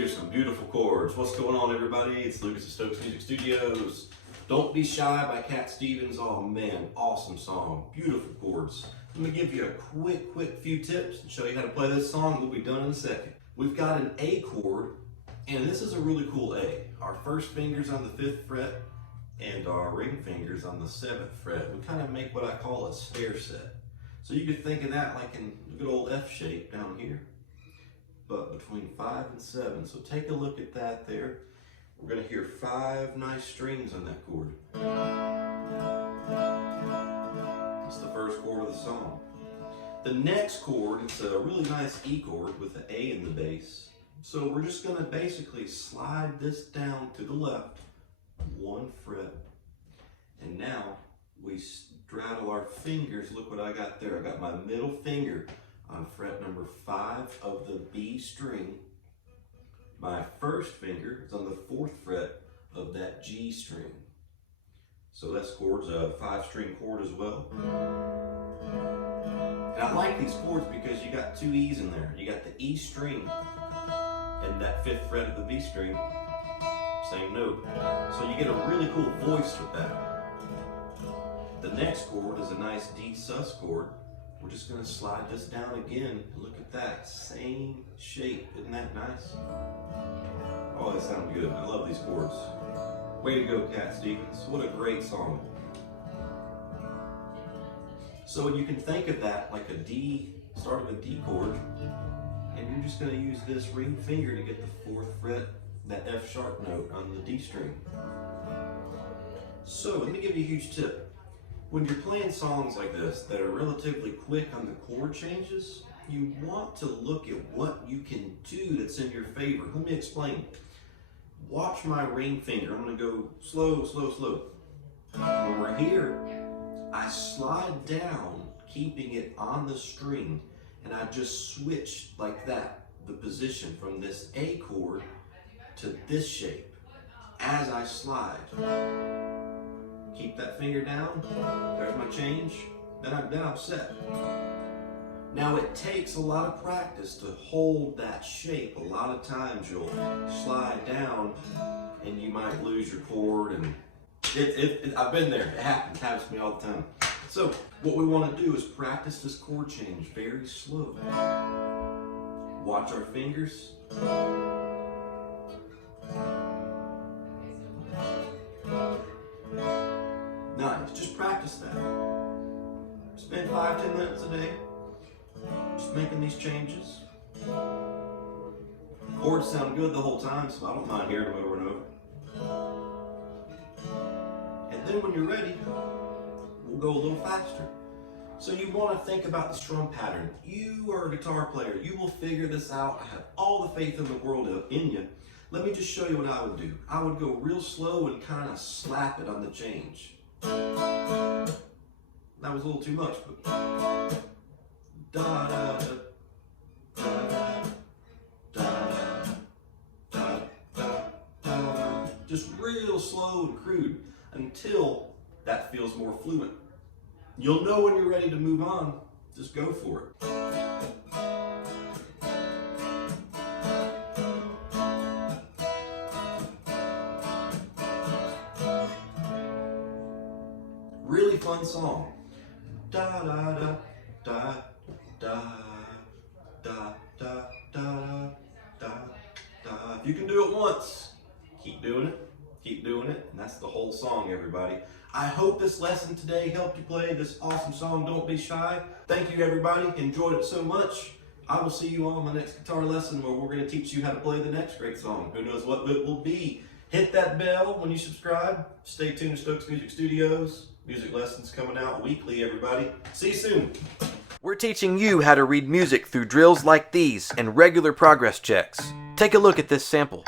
these are some beautiful chords. What's going on, everybody? It's Lucas at Stokes Music Studios. Don't Be Shy by Cat Stevens. Oh man, awesome song. Beautiful chords. Let me give you a quick few tips and show you how to play this song. We'll be done in a second. We've got an A chord, and this is a really cool A. Our first finger's on the 5th fret, and our ring finger's on the 7th fret. We kind of make what I call a stair set. So you could think of that like in a good old F shape down here, but between 5 and 7. So take a look at that there. We're going to hear 5 nice strings on that chord. That's the first chord of the song. The next chord, it's a really nice E chord with an A in the bass. So we're just going to basically slide this down to the left 1 fret. And now we straddle our fingers. Look what I got there. I got my middle finger on fret number 5 of the B string. My first finger is on the 4th fret of that G string. So this chord's a 5-string chord as well. And I like these chords because you got 2 E's in there. You got the E string and that 5th fret of the B string, same note. So you get a really cool voice with that. The next chord is a nice D sus chord. We're just going to slide this down again. Look at that, same shape. Isn't that nice? Oh, they sound good. I love these chords. Way to go, Cat Stevens. What a great song. So you can think of that like a D, start of a D chord, and you're just going to use this ring finger to get the 4th fret, that F sharp note on the D string. So let me give you a huge tip. When you're playing songs like this that are relatively quick on the chord changes, you want to look at what you can do that's in your favor. Let me explain. Watch my ring finger. I'm going to go slow, slow, slow. When we're here, I slide down, keeping it on the string, and I just switch like that, the position from this A chord to this shape as I slide. Keep that finger down, there's my change, then I'm set. Now it takes a lot of practice to hold that shape. A lot of times you'll slide down and you might lose your chord, and I've been there, it happens to me all the time. So what we want to do is practice this chord change very slow. Watch our fingers. Nice, just practice that. Spend 5-10 minutes a day just making these changes. Chords sound good the whole time, so I don't mind hearing them over and over. And then when you're ready, we'll go a little faster. So you want to think about the strum pattern. You are a guitar player. You will figure this out. I have all the faith in the world in you. Let me just show you what I would do. I would go real slow and kind of slap it on the change. That was a little too much, but da da da da da da da da. Just real slow and crude until that feels more fluent. You'll know when you're ready to move on. Just go for it. Really fun song. Da da da da da da da da da da. If you can do it once, keep doing it. Keep doing it. And that's the whole song, everybody. I hope this lesson today helped you play this awesome song, Don't Be Shy. Thank you, everybody. Enjoyed it so much. I will see you all in my next guitar lesson where we're going to teach you how to play the next great song. Who knows what it will be. Hit that bell when you subscribe. Stay tuned to Stokes Music Studios. Music lessons coming out weekly, everybody. See you soon. We're teaching you how to read music through drills like these and regular progress checks. Take a look at this sample.